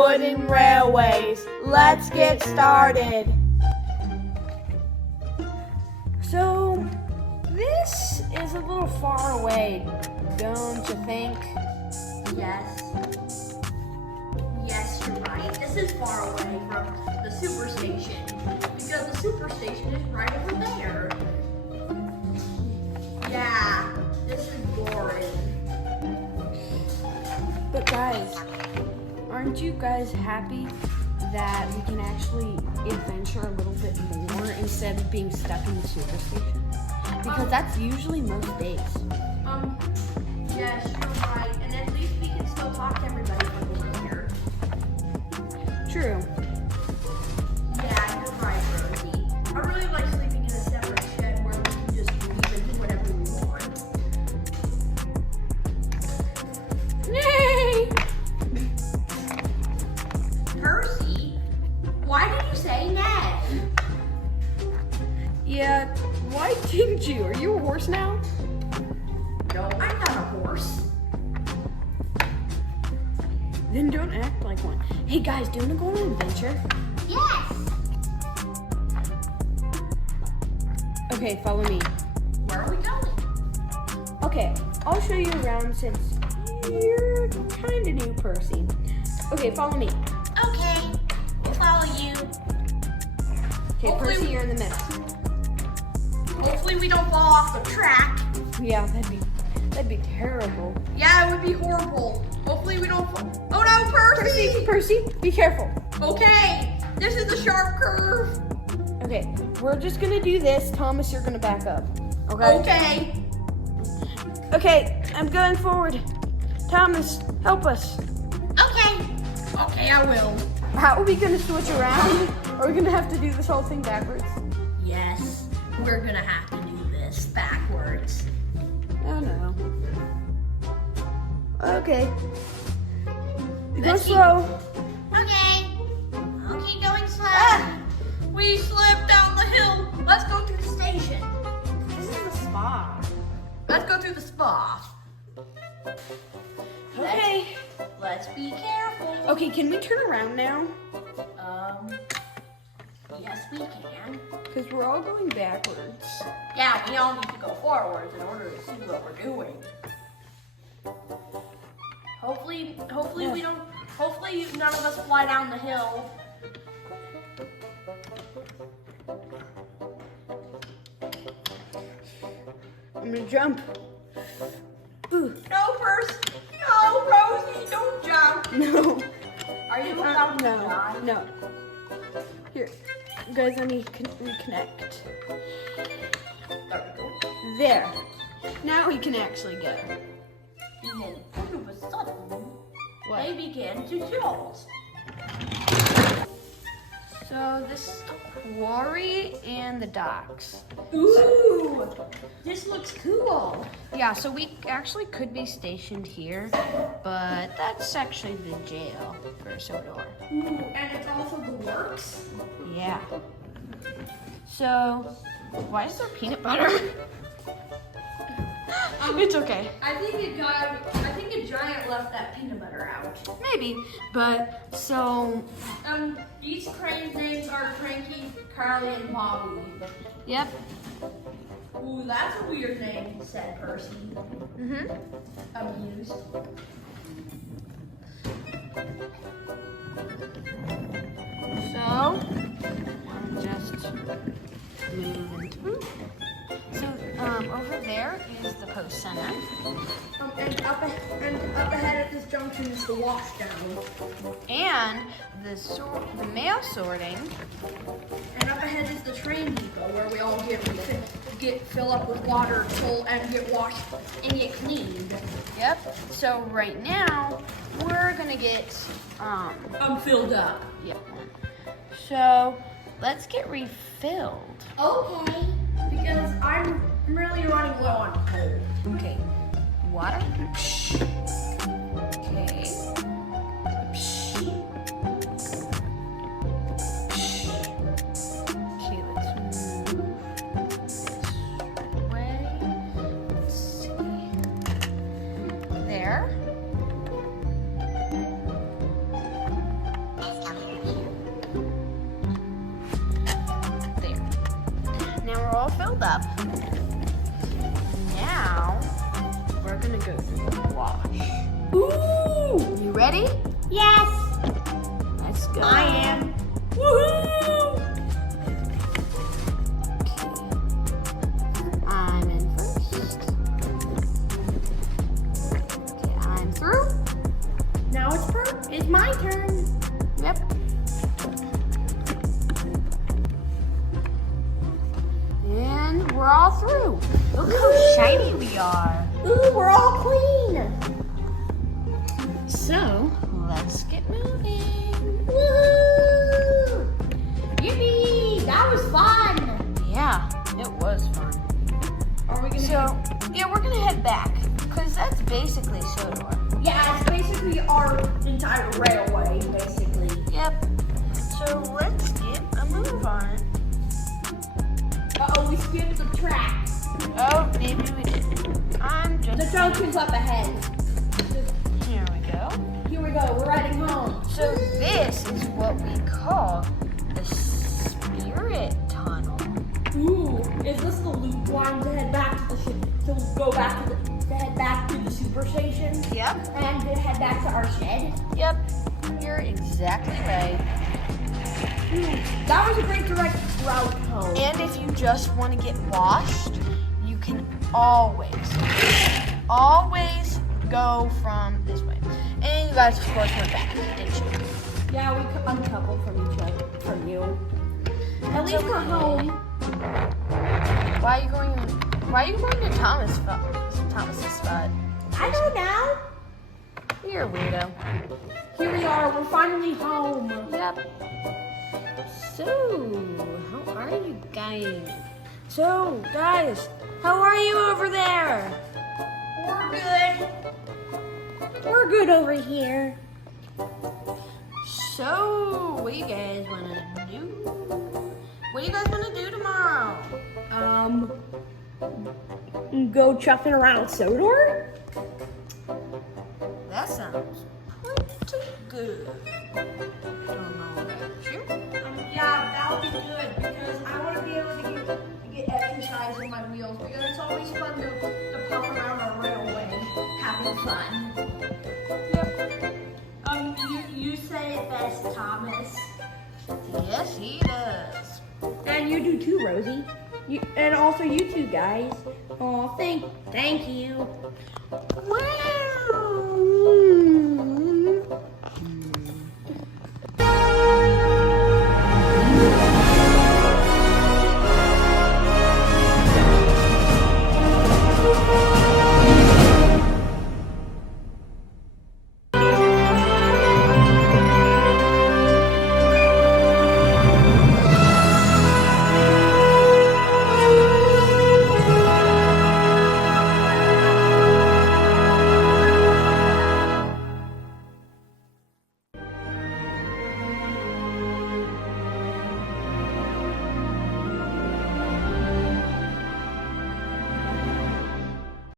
wooden railways. Let's get started. So, this is a little far away, don't you think? Yes. Yes, you're right. This is far away from the superstation. Because the superstation is right over there. Yeah, this is boring. But guys, aren't you guys happy that we can actually adventure a little bit more instead of being stuck in the superstation? Because that's usually most days. Yes, you're right. And at least we can still talk to everybody from over here. True. Yeah, you're right, Rosie. I really like sleeping in a separate shed where we can just leave and do whatever we want. Yay! Percy, why did you say Ned? Yeah, why didn't you? Are you a horse now? No, I'm not a horse. Then don't act like one. Hey guys, do you want to go on an adventure? Yes. Okay, follow me. Where are we going? Okay, I'll show you around since you're kind of new, Percy. Okay, follow me. Okay, we'll follow you. Okay, Hopefully- Percy, you're in the middle. Hopefully we don't fall off the track. Yeah, that'd be terrible. Yeah, it would be horrible. Hopefully we don't fall. Oh no, Percy! Percy, be careful. Okay, this is the sharp curve. Okay, we're just gonna do this. Thomas, you're gonna back up. Okay? Okay. Okay, I'm going forward. Thomas, help us. Okay. Okay, I will. How are we gonna switch around? Are we gonna have to do this whole thing backwards? Yes, we're gonna have to do this backwards. Oh no. Okay. Go Let's keep- slow. Okay. I'll keep going slow. We slipped down the hill. Let's go through the station. This is a spa. Let's go through the spa. Okay. Let's be careful. Okay, can we turn around now? Yes, we can. Because we're all going backwards. Yeah, we all need to go forwards in order to see what we're doing. Hopefully we don't. Hopefully none of us fly down the hill. I'm gonna jump. Ooh. No, Percy. No, Rosie, don't jump. No. Are you about to die? No. Here. Guys, let me reconnect. There we go. There. Now we can actually go. And then all of a sudden, What? they began to jolt. So this is the quarry and the docks. Ooh, this looks cool. Yeah, so we actually could be stationed here, but that's actually the jail for SODOR. Ooh, and it's also the works. Yeah. So, why is there peanut butter? It's okay. I think a giant left that peanut butter out. Maybe, but so, These cranes' names are Frankie, Carly, and Bobby. yep. Ooh, that's a weird name, said Percy. Mm-hmm. Amused. So, I'm just moving through. So, over there is the post center. And up ahead at this junction is the washdown. And the mail sorting. And up ahead is the train depot where we all fill up with water and get washed and get cleaned. Yep. So right now we're gonna get I'm filled up. yep. So let's get refilled. Okay. Because I'm really running low on coal. Okay. Water. Okay. Okay, let's move this way. Let's see. There. filled up. Now, we're gonna go through the wash. Ooh! You ready? Yes! Let's go. I am. Woohoo! I'm in first. Okay, I'm through. Now it's my turn. Yep. And we're all through. Look how shiny we are. Ooh, we're all clean. So, let's get moving. Woo! Yippee! That was fun. Yeah, it was fun. Are we gonna? So, yeah, we're gonna head back because that's basically SODOR. Yeah, it's basically our entire railway, basically. Yep. So let's get a move on it. Uh-oh, we skipped the tracks. Oh, maybe we did. I'm just. The junction's up ahead. Here we go. Here we go. We're riding home. So this is what we call the Spirit Tunnel. Ooh, is this the loop line to head back to the to head back to the super station? Yep. And to head back to our shed? Yep. You're exactly right. That was a great direct route home. And if you just want to get washed, you can always go from this way. And you guys, of course, went back, didn't you? Yeah, we uncoupled from each other, from you. At least we're home. Why are you going to Thomas's spot? I know now. You're a weirdo. Here we are. We're finally home. Yep. So, how are you guys? So, guys, how are you over there? We're good. We're good over here. So, what do you guys want to do? What do you guys want to do tomorrow? Go chuffing around SODOR? That sounds pretty good. Don't know about you. Yeah, that would be good because I want to be able to get exercise in my wheels because it's always fun to pop around our railway, having fun. Yep. You say it best, Thomas. Yes, he does. And you do too, Rosie. And also you two guys. Oh, thank you.